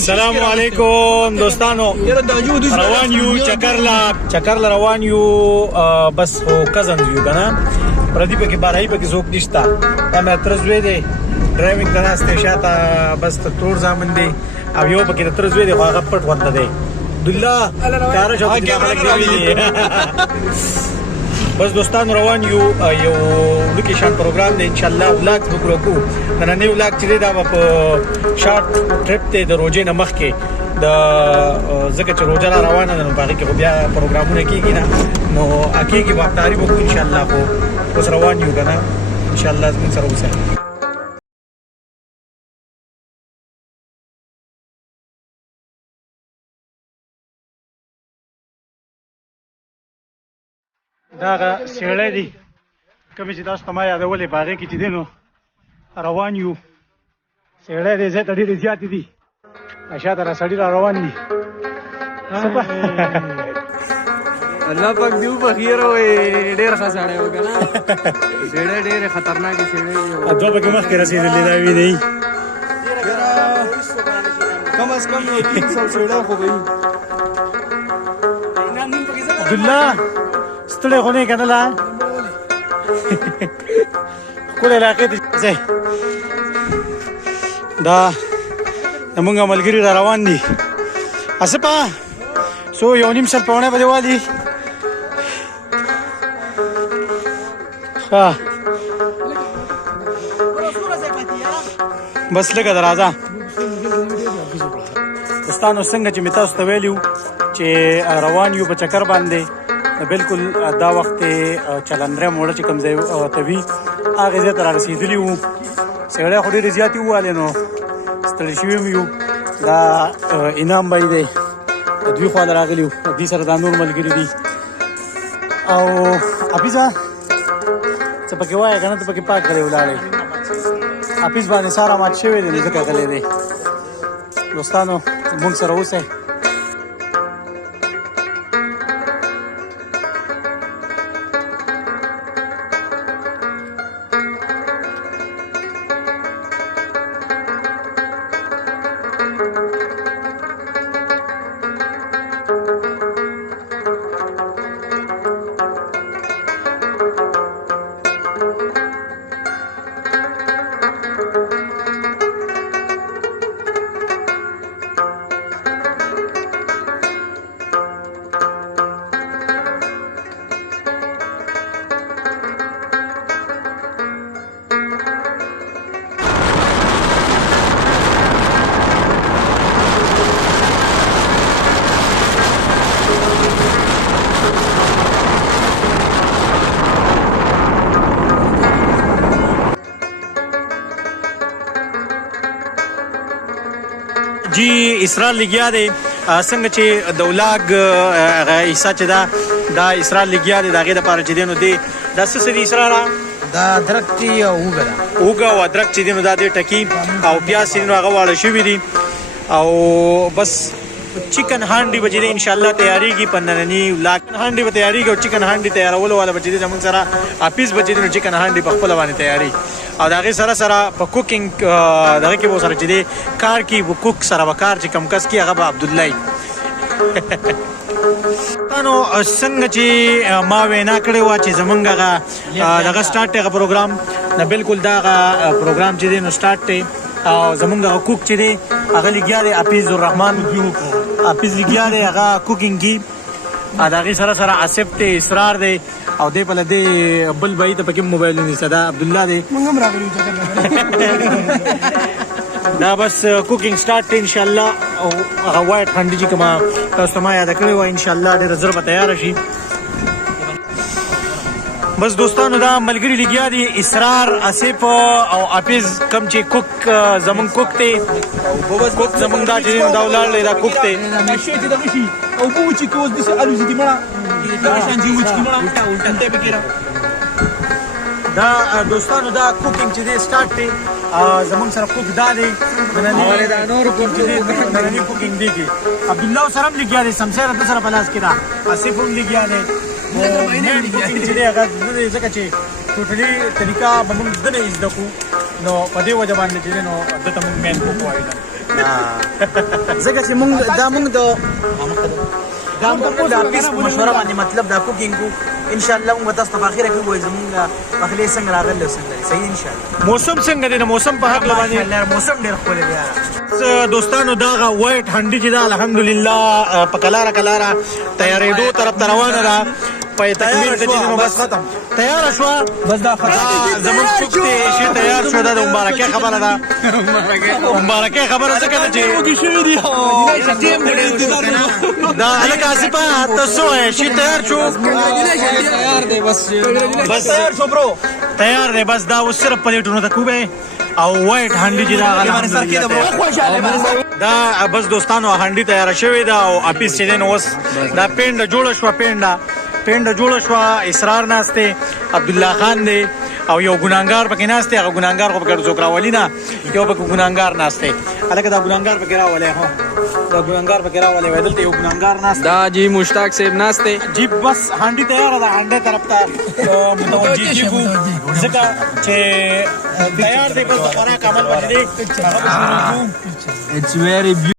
السلام علیکم دوستانو، روان یو چکرلا روان یو بس خو کزن یو کنه پردی په کې بارای په کې زوک نشتا دا مې ترزوی دی ډرایوینګ ته ناسته شاته بس تور ځامن دی او یو په کې ترزوی دی هغه پټ ورته دی دله کار شو کې بس دوستانو روان یو لوکیشن پروګرام دی ان شاء الله ولاګ وکړو نن نه ولاګ چې دا په شارټ ټریپ ته د روزې نه مخ کې د زکه چې روزه روانه ده نو باقي کې بیا پروګرامونه کیږي نه نو اکی کې وخت تعریف وکړو ان شاء الله خو اوس روان یو کنه ان شاء الله زموږ سره اوسه دا سیړې دي کوم چې تاسو ته ما یادولې باغې کې چې دینو روان یو سیړې دې زه ته ډېرې زیاتې دي اشاته را سړی را روان دي الله پاک دیو بخیر وي ډېر خساړې وکنه سیړې ډېر خطرناکې سیړې دي اځو به کومه کې رسیدلې دا وی دی کم از کم 300 سیړې خو وي عبدالله ستړی خو نه کنه لا کوله علاقې ته دا زمونږ ملګري را روان دي اسپا سو یو نیم سل پونه بده والی ها بس لګه درازه دوستانو څنګه چې متاسو ته ویلو چې روان یو په چکر باندې بالکل دا وخت چلندره موړه چې کوم ځای ته وي هغه ځای ته را رسېدلي وو سړی خو ډېرې زیاتې ووالې نو ستړي شوي هم یو دا انعام بای دی دوی خواله راغلي وو دوی سره دا نور ملګري دي او حفیظه څه پکې وایه که نه ته پکې پاک کړی ولاړې حفیظ باندې سارا مات شوی دی نو ځکه غلی دی دوستانو موږ سره اوسئ جی اسرار لګیا دی څنګه چې د ولاګ حصہ چې دا اسرار لګیا دی د هغې دپاره چې دی نو دی دا څه څه دي اسراره دا درک چې اوږه ده اوږه او ادرک چې دی نو دا دی ټکي او پیاز چې دی نو هغه واړه شوي دي او بس چکن هانډي به چې دی انشاءالله تیارېږي په ننني ولاګ هانډي به تیارېږي او چکن هانډي تیارولو والا به چې دی زموږ سره حافظ به چې دی نو چکن هانډي په خپله باندې تیاري او د هغې سره سره په کوکینګ دغه کې به سره چې دی کار کې به کوک سره به کار چې کم کس کې هغه به عبدالله نو څنګه چې ما وینا کړې وه چې زمونږ هغه دغه سټارټ دی هغه پروګرام نه بالکل دا هغه پروګرام چې دی نو سټارټ دی او زمونږ هغه کوک چې دی هغه لګیا دی حفیظ الرحمن حفیظ لګیا دی هغه کوکینګ کې د هغې سره سره آصف دی اسرار دی او دی په لدې بل بهي ته پکې موبایل ونیسه دا عبدالله دی موږ هم راغلي دا بس کوکینګ سټارټ دی انشاءالله او هغه وایټ هانډي چې کومه تاسو ته ما یاده کړې وه انشاءالله ډېره ژر به تیاره شي بس دوستانو دا ملګري لګیا دي اسرار آصف او حافظ کم چې کوک زمونږ کوک دی کوک زمونږ دا چې دا ولاړ دی دا کوک دی او بو چې کوز دې الوزي دي مړه دا شان جی وچ کی مړه الټا ته بګیرا دا دوستانو دا کوکینګ چې دی سٹارټ دی زمون سره کوک دا دی نن دا نور کوم چې نن کوکینګ دی کی عبدالله سره لګیا دی سمسیر د سره پلاس کړه آصف هم لګیا دی چې دی هغه ځکه چې ټوټلی طریقه به موږ زده نه زده کړو نو په دې وجه باندې چې نو دته موږ مین کوک وایو زګه چې مونږ د پیس مشوره باندې مطلب دا کوکینګ کو ان شاء الله موږ تاسو ته په اخره کې وایي زمونږ پخلی څنګه راغلی څنګه صحیح ان شاء الله موسم څنګه دی د موسم په حق باندې موسم ډیر ښکلی دی دوستانو دا وایټ هنډي چې دا الحمدلله په کلاره تیارېدو طرف ته روانه ده په تکمیل د دې بس ختم تیار شو بس دا زمون څوک ته شي تیار شو دا مبارکه خبره ده مبارکه خبره څه کوي چې وګی شوی دی دا الک اسپا تاسو شي تیار شو تیار دی بس تیار شو برو تیار دی بس دا اوس صرف پلیټونو ته کوبه او وایټ هنډي چې دا بس دوستانو هنډي تیار شوی دا او اپیس چې دین اوس دا پینډ جوړ شو پینډ جوړ شو اسرار ناشته عبد الله خان دی او یو ګناګار پکې ناشته هغه ګناګار خو پکې زوکرا ولینا یو پکې ګناګار ناشته الکه دا ګناګار پکې راولې هو دا ګناګار پکې راولې ودلته یو ګناګار ناشته دا جی مشتاق صاحب ناشته جی بس هانډي تیار ده هانډي طرف ته متوجي کیږو ځکه چې تیار دی بس خوراک عمل باندې It's very